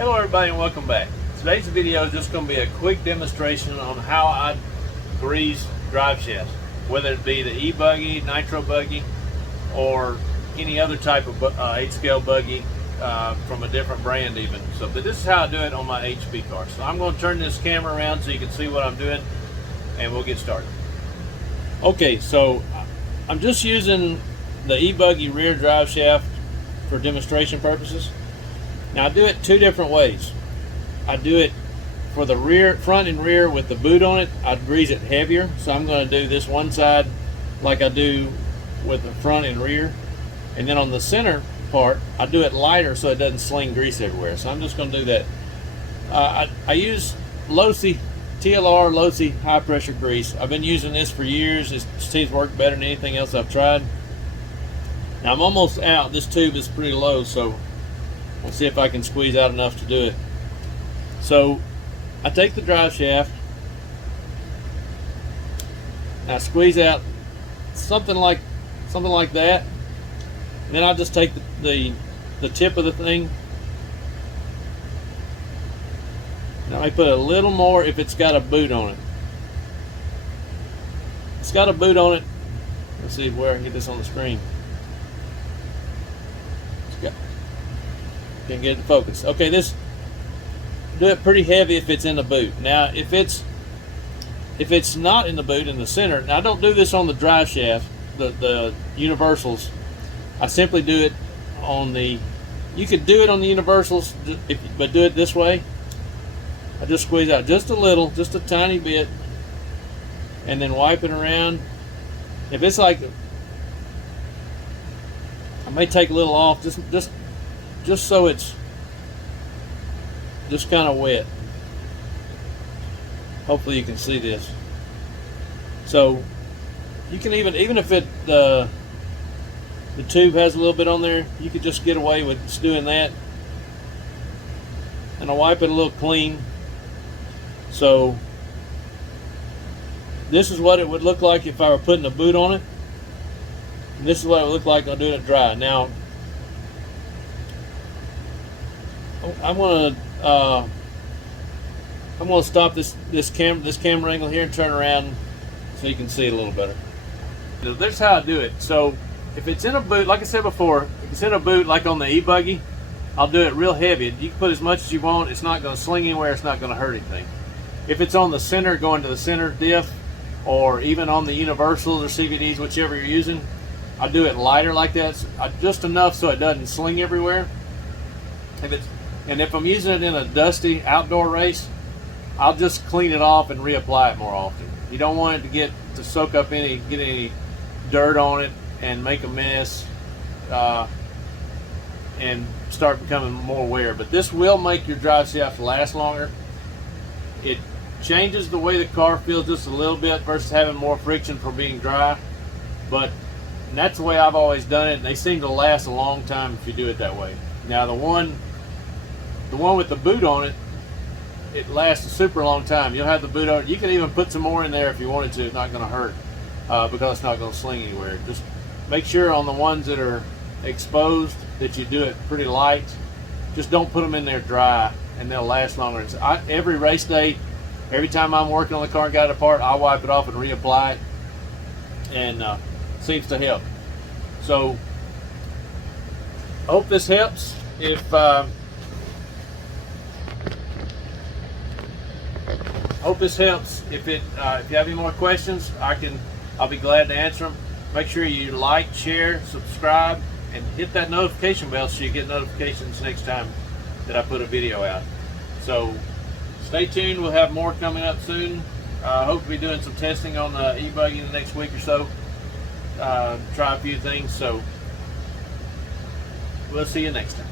Hello everybody and welcome back. Today's video is just going to be a quick demonstration on how I grease drive shafts, whether it be the e-buggy, nitro buggy, or any other type of 8-scale buggy from a different brand even. But this is how I do it on my HB car. So I'm going to turn this camera around so you can see what I'm doing and we'll get started. Okay, so I'm just using the e-buggy rear drive shaft for demonstration purposes. Now I do it two different ways. I do it for the rear, front and rear with the boot on it. I grease it heavier, so I'm going to do this one side like I do with the front and rear, and then on the center part I do it lighter so it doesn't sling grease everywhere. So I'm just going to do that. I use TLR Losi high pressure grease. I've been using this for years. It seems to work better than anything else I've tried. Now I'm almost out. This tube is pretty low, so we'll see if I can squeeze out enough to do it. So I take the drive shaft, and I squeeze out something like that, and then I'll just take the tip of the thing. Now I put a little more if it's got a boot on it. It's got a boot on it. Let's see where I can get this on the screen. Can get it focused. Okay, do it pretty heavy if it's in the boot. Now if it's not in the boot in the center, now I don't do this on the drive shaft, the universals. I simply do it on the, you could do it on the universals, but do it this way. I just squeeze out just a little, just a tiny bit, and then wipe it around. If it's like, I may take a little off, just so it's just kind of wet. Hopefully you can see this. So you can even if the tube has a little bit on there, you could just get away with just doing that. And I'll wipe it a little clean. So this is what it would look like if I were putting a boot on it. And this is what it would look like on doing it dry. Now I'm gonna stop this camera angle here and turn around so you can see it a little better. So this is how I do it. So if it's in a boot, like I said before, if it's in a boot like on the e-buggy, I'll do it real heavy. You can put as much as you want. It's not going to sling anywhere. It's not going to hurt anything. If it's on the center, going to the center diff, or even on the universals or CVDs, whichever you're using, I do it lighter like that, just enough so it doesn't sling everywhere. If I'm using it in a dusty outdoor race, I'll just clean it off and reapply it more often. You don't want it to soak up get any dirt on it and make a mess and start becoming more wear. But this will make your drive shaft last longer. It changes the way the car feels just a little bit versus having more friction for being dry. But that's the way I've always done it, and they seem to last a long time if you do it that way. Now the one with the boot on it, it lasts a super long time. You'll have the boot on it. You can even put some more in there if you wanted to. It's not going to hurt because it's not going to sling anywhere. Just make sure on the ones that are exposed that you do it pretty light. Just don't put them in there dry, and they'll last longer. Every race day, every time I'm working on the car and got it apart, I'll wipe it off and reapply it, and seems to help. So I hope this helps. If you have any more questions, I'll be glad to answer them. Make sure you like, share, subscribe, and hit that notification bell so you get notifications next time that I put a video out. So stay tuned. We'll have more coming up soon. Hope to be doing some testing on the e-buggy in the next week or so. Try a few things. So we'll see you next time.